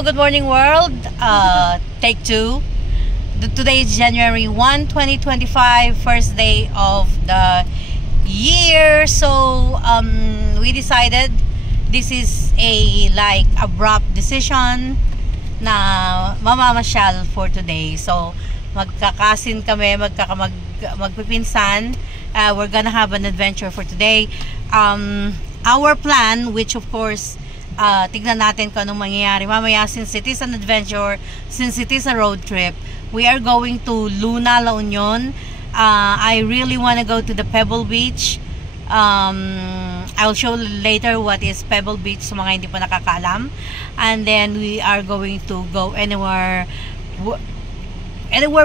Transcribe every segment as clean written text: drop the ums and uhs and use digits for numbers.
Good morning world, take two. Today is January 1, 2025, first day of the year. So we decided this is a abrupt decision na mamamasyal for today. So magkakasin kami, magpipinsan. We're gonna have an adventure for today. Our plan, which of course tignan natin kung anong mangyayari mamaya, since it is an adventure, since it is a road trip, we are going to Luna, La Union. I really want to go to the Pebble Beach. I'll show later what is Pebble Beach sa mga hindi pa nakakaalam. And then we are going to go anywhere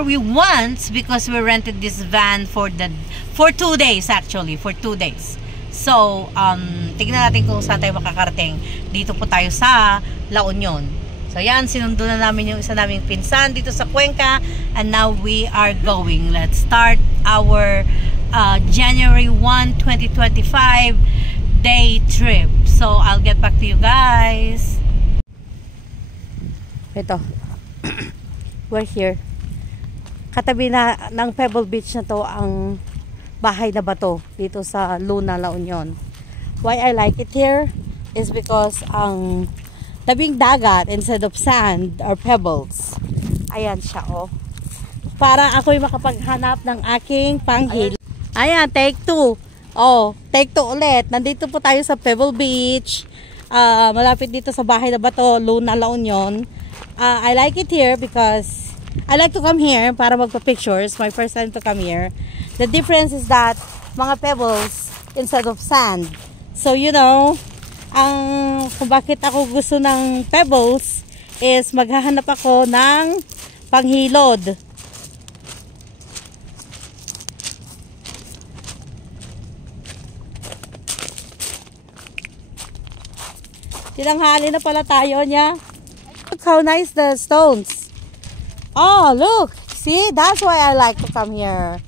we want, because we rented this van for 2 days actually, for 2 days. So, tignan natin kung saan tayo makakarating. Dito po tayo sa La Union. So, yan, sinundo na namin yung isa naming pinsan dito sa Cuenca. And now we are going. Let's start our January 1, 2025 day trip. So, I'll get back to you guys. Ito. We're here. Katabi na ng Pebble Beach na to ang bahay na bato dito sa Luna, La Union. Why I like it here is because ang tabing dagat, instead of sand or pebbles, ayan siya, oh. Para ako'y makapaghanap ng aking panghil. Ayan, take 2. Oh, take 2 ulit. Nandito po tayo sa Pebble Beach. Malapit dito sa bahay na bato, Luna, La Union. I like it here because I like to come here para magpa-pictures. My first time to come here. The difference is that mga pebbles instead of sand. So, you know, kung bakit ako gusto ng pebbles is maghahanap ako ng panghilod. Tinanghali na pala tayo niya. Look how nice the stones. Oh, look. See, that's why I like to come here.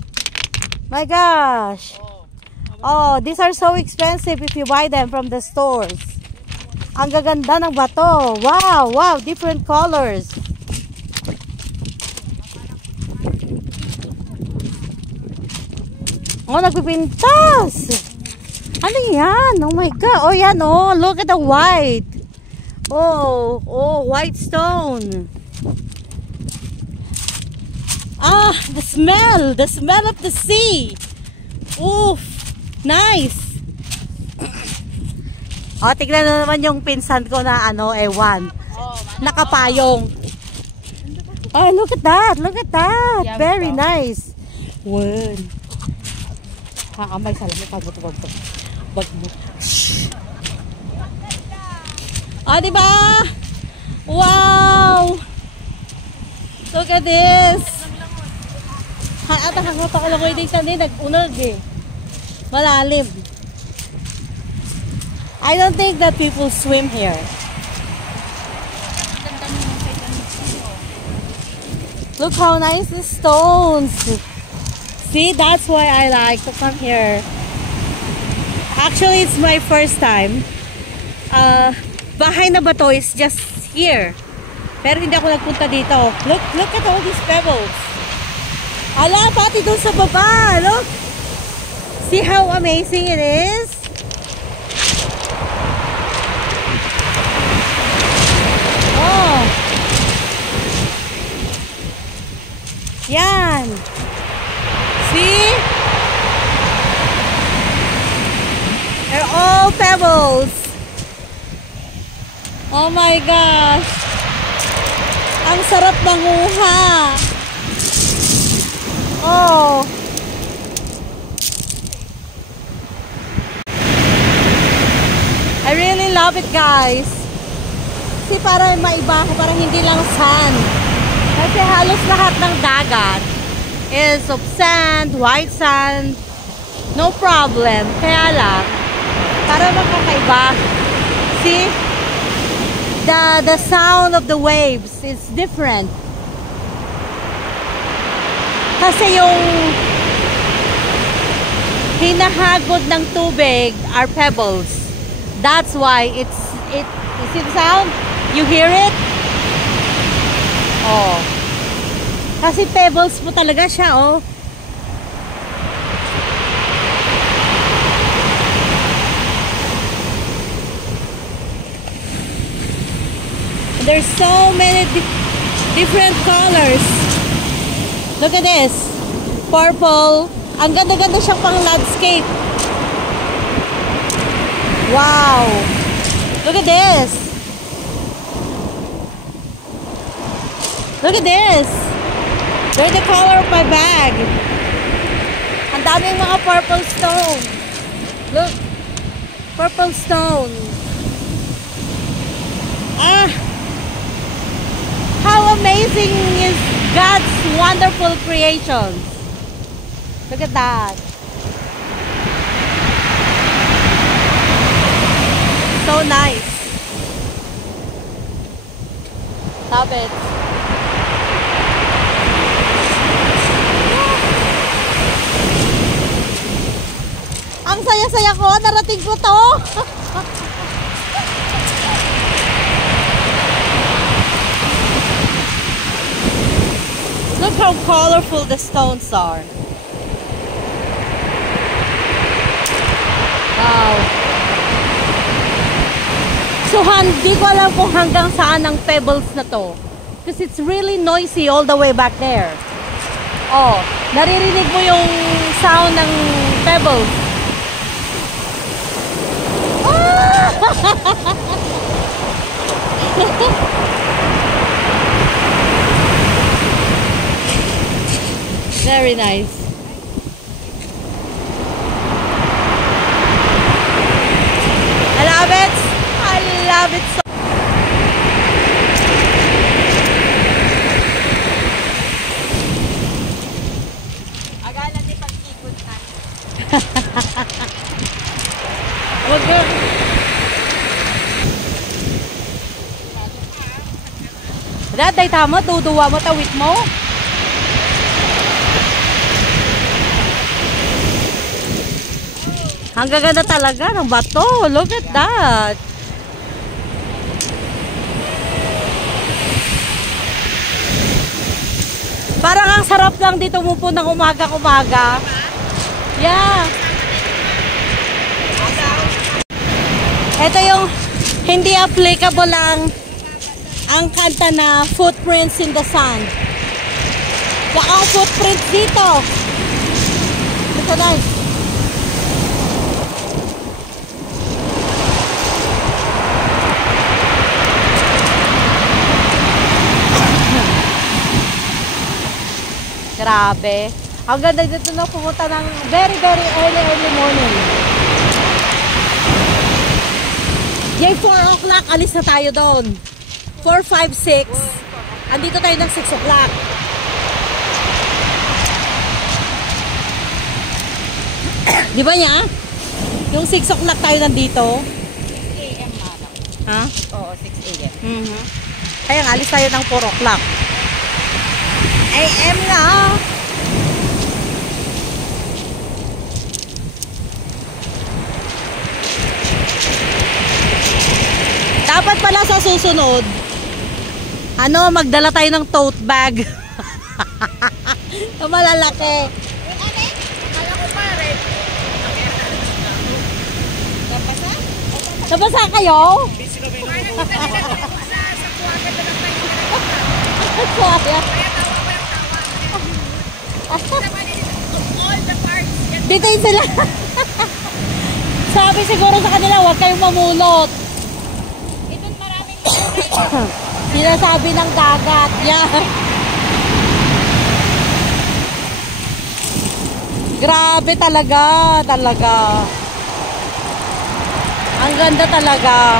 My gosh. Oh, these are so expensive if you buy them from the stores. Ang gaganda ng bato. Wow, wow, different colors. Oh, nagpipintas. Ano yan? Oh my God. Oh, yan, oh. Look at the white. Oh, white stone. Ah, the smell of the sea. Oof, nice. Oh, tignan na naman yung pinsan ko na ewan. Nakapayong. Oh, look at that. Very nice. Wow. May salamin. Wag mo. Oh, diba? Wow. Look at this. Hangat ako lang ko yung sandi, nag-unag eh. Malalim. I don't think that people swim here. Look how nice the stones. See, that's why I like to come here. Actually, it's my first time. Bahay na bato is just here. Pero hindi ako nagpunta dito. Look at all these pebbles. Ala, pati doon sa baba. Look. See how amazing it is? Oh. Yan. See? They're all pebbles. Oh my gosh. Ang sarap manguha. Oh. I really love it, guys. Kasi para maiba ko, parang hindi lang sand. Kasi halos lahat ng dagat is of sand, white sand. No problem. Kaya lang, para makakaiba. See? The sound of the waves is different. Kasi yung hinahagod ng tubig are pebbles. That's why you see the sound? You hear it? Oh. Kasi pebbles po talaga siya, oh. There's so many different colors. Look at this. Purple. Ang ganda-ganda siya pang landscape. Wow. Look at this. Look at this. They're the color of my bag. Ang daming mga purple stone. Look. Purple stone. Ah. How amazing is God's wonderful creations. Look at that. So nice. Stop it. Ang saya-saya ko, narating ko to. Look how colorful the stones are. Wow. So, hindi ko alam kung hanggang saan ang pebbles na to. Because it's really noisy all the way back there. Oh, naririnig mo yung sound ng pebbles. Ah! Very nice. I love it. I love it so. Agala di pag-ikot na. Wag mo. Daday tama, duduwa mo tawit mo. Ang gaganda talaga ng bato. Look at that. Parang ang sarap lang dito umupo ng umaga-umaga. Yeah. Ito yung hindi applicable ang kanta na footprints in the sand. Baka ang footprints dito. Look at that. Grabe. Ang ganda dito na pumunta ng very early morning. Yay, 4 o'clock, alis na tayo doon. 4, 5, 6. Andito tayo ng 6 o'clock. Di ba niya? Yung 6 o'clock tayo nandito. 6 a.m. madam. Ha? Oo, 6 a.m. Kaya nga, alis tayo ng 4 o'clock. AM na. Dapat pala sa susunod, magdala tayo ng tote bag. Na malalaki. Akala ko pa rin. Napasa? Nabasa kayo? Parang kita nila sa kuwagan na lang tayo. Sorry. Kaya tawa pa yung tawa. Naman dito, all the parts. Dito yun sila. Sabi siguro sa kanila, huwag kayong mamulot. Ito maraming mga. Sinasabi ng dagat. Yeah. Grabe talaga. Ang ganda talaga.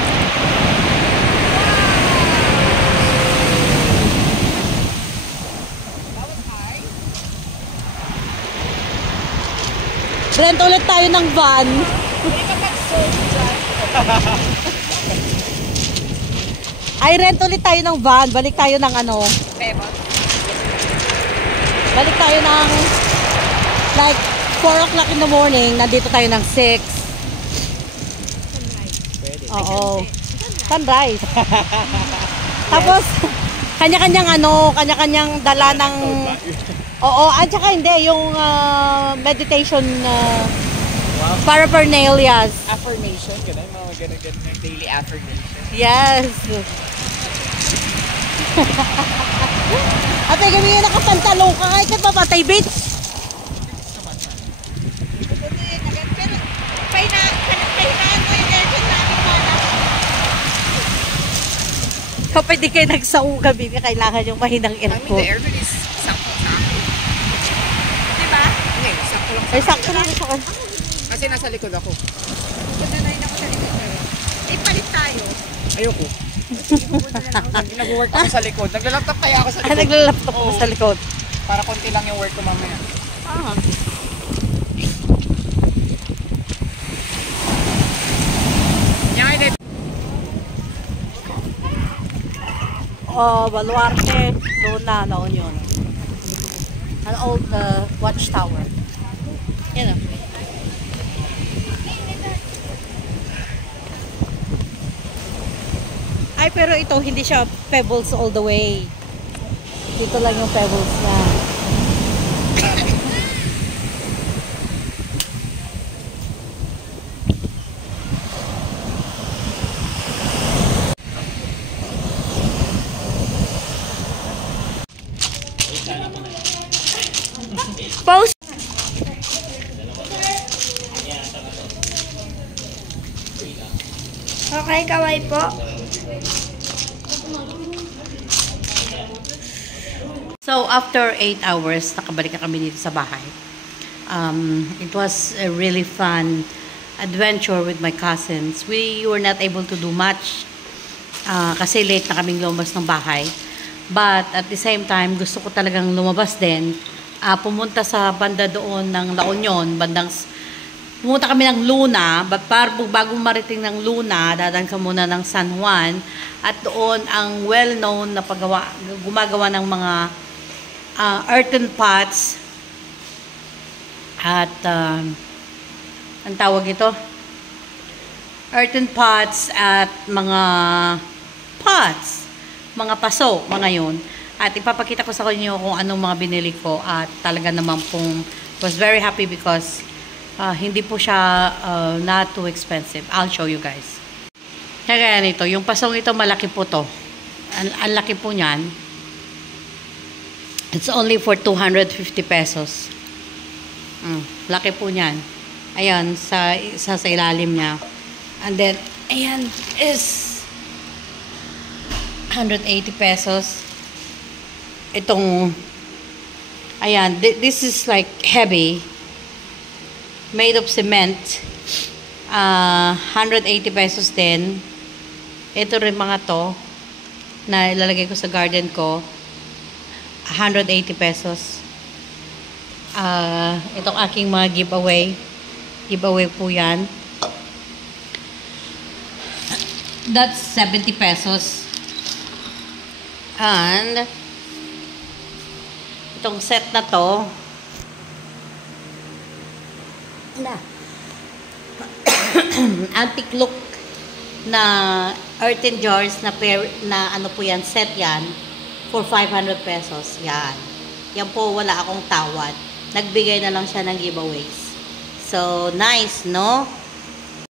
Rent ulit tayo ng van. Hindi ka mag-sold dyan. Ay, rent ulit tayo ng van. Balik tayo ng Pebble. Balik tayo ng like 4 o'clock in the morning. Nandito tayo ng 6. Oo. Sunrise. Tapos, Kanya-kanyang kanya-kanyang dala ng... Oo, at saka hindi, yung meditation paraphernalias. Affirmation, ganun, mga ganun yung daily affirmation. Yes. Ate, kami yung nakapantalong ka. Ay, ka papatay, bitch. Pero, pahinaan mo yung aircon namin para. Kapag di kayo nagsao gabi, kailangan yung mahinang I mean, the aircon. aircon is sakto sa akin. Diba? Hindi, sakto lang sa Ay, akin. sakto lang sa akin. Kasi nasa likod ako. Punta na rin ako sa likod ko. Eh, palit tayo. Ayoko. Nag-work ako sa likod. Naglalaptop kaya ako sa likod. Naglalaptop ko Oo. sa likod. Para konti lang yung work ko mamaya. Ah. Yan ay Baluarte, Luna, La Union. An old watchtower. Yan o. Ay, pero ito, hindi siya pebbles all the way. Dito lang yung pebbles na. Post! Okay, kaway po. So, after 8 hours, nakabalik na kami dito sa bahay. It was a really fun adventure with my cousins. We were not able to do much kasi late na kaming lumabas ng bahay. But at the same time, gusto ko talagang lumabas din. Pumunta sa banda doon ng La Union, pumunta kami ng Luna, bago mariting ng Luna, dadaan ka muna ng San Juan, at doon ang well-known na gumagawa ng mga earthen pots, at ang tawag ito? Earthen pots at mga pots, mga paso, mga yun. At ipapakita ko sa inyo kung anong mga binili ko, at talaga naman pong was very happy because hindi po siya not too expensive. I'll show you guys. Kaya nito, yung pasong ito malaki po to. Ang laki po niyan. It's only for 250 pesos. Laki po niyan. Ayan, sa ilalim niya. And then, ayan is 180 pesos. Itong, ayan, this is like heavy. Made of cement. 180 pesos din. Ito rin mga to na ilalagay ko sa garden ko. 180 pesos. Itong aking mga giveaway. Giveaway po yan. That's 70 pesos. And itong set na to na antique look na earthen jars na ano po yan, set yan for 500 pesos. Yan. Yan po, wala akong tawad. Nagbigay na lang siya ng giveaways. So, nice, no?